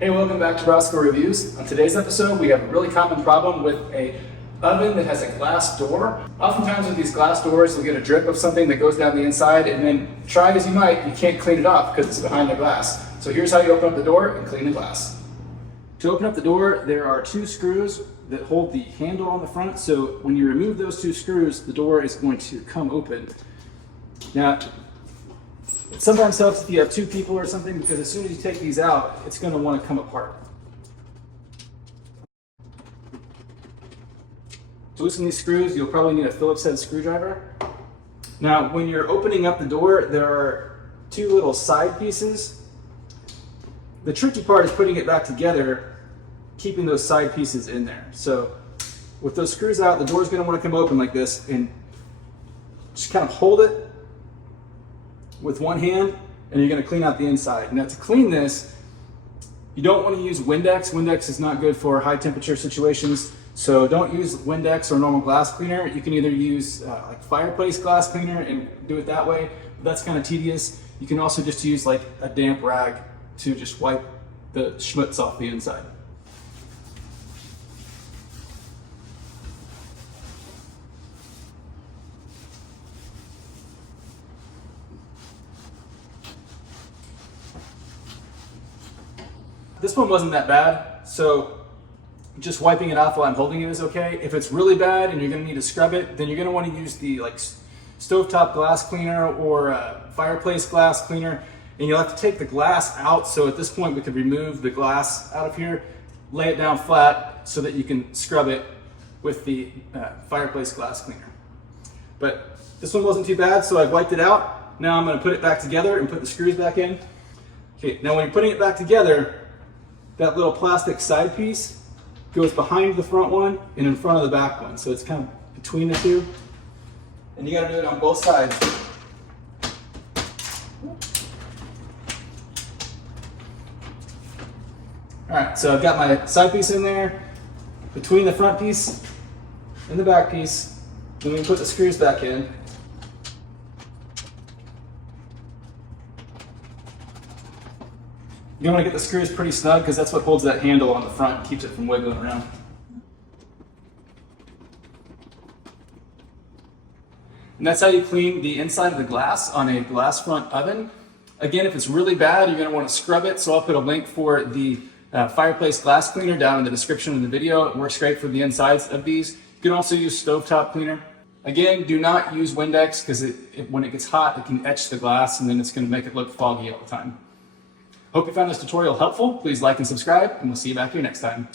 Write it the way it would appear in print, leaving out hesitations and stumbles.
Hey, welcome back to Rosco Reviews. On today's episode, we have a really common problem with a oven that has a glass door. Oftentimes with these glass doors, you'll get a drip of something that goes down the inside, and then try as you might, you can't clean it off because it's behind the glass. So here's how you open up the door and clean the glass. To open up the door, there are two screws that hold the handle on the front. So when you remove those two screws, the door is going to come open. Now, it sometimes helps if you have two people or something, because as soon as you take these out, it's going to want to come apart. To loosen these screws, you'll probably need a Phillips head screwdriver. Now, when you're opening up the door, there are two little side pieces. The tricky part is putting it back together, keeping those side pieces in there. So with those screws out, the door's going to want to come open like this, and just kind of hold it with one hand, and you're going to clean out the inside. Now, to clean this, you don't want to use Windex. Windex is not good for high temperature situations, so don't use Windex or normal glass cleaner. You can either use like Fireplace glass cleaner and do it that way, but that's kind of tedious. You can also just use like a damp rag to just wipe the schmutz off the inside. This one wasn't that bad, so just wiping it off while I'm holding it is okay. If it's really bad and you're going to need to scrub it, then you're going to want to use the stovetop glass cleaner or fireplace glass cleaner, and you'll have to take the glass out. So at this point, we could remove the glass out of here, lay it down flat so that you can scrub it with the fireplace glass cleaner. But this one wasn't too bad, so I wiped it out. Now I'm going to put it back together and put the screws back in. Okay, now when you're putting it back together, that little plastic side piece goes behind the front one and in front of the back one. So it's kind of between the two. And you got to do it on both sides. All right, so I've got my side piece in there, between the front piece and the back piece. Then we can put the screws back in. You want to get the screws pretty snug because that's what holds that handle on the front and keeps it from wiggling around. And that's how you clean the inside of the glass on a glass front oven. Again, if it's really bad, you're going to want to scrub it. So I'll put a link for the Fireplace glass cleaner down in the description of the video. It works great for the insides of these. You can also use stovetop cleaner. Again, do not use Windex because when it gets hot, it can etch the glass and then it's going to make it look foggy all the time. Hope you found this tutorial helpful. Please like and subscribe, and we'll see you back here next time.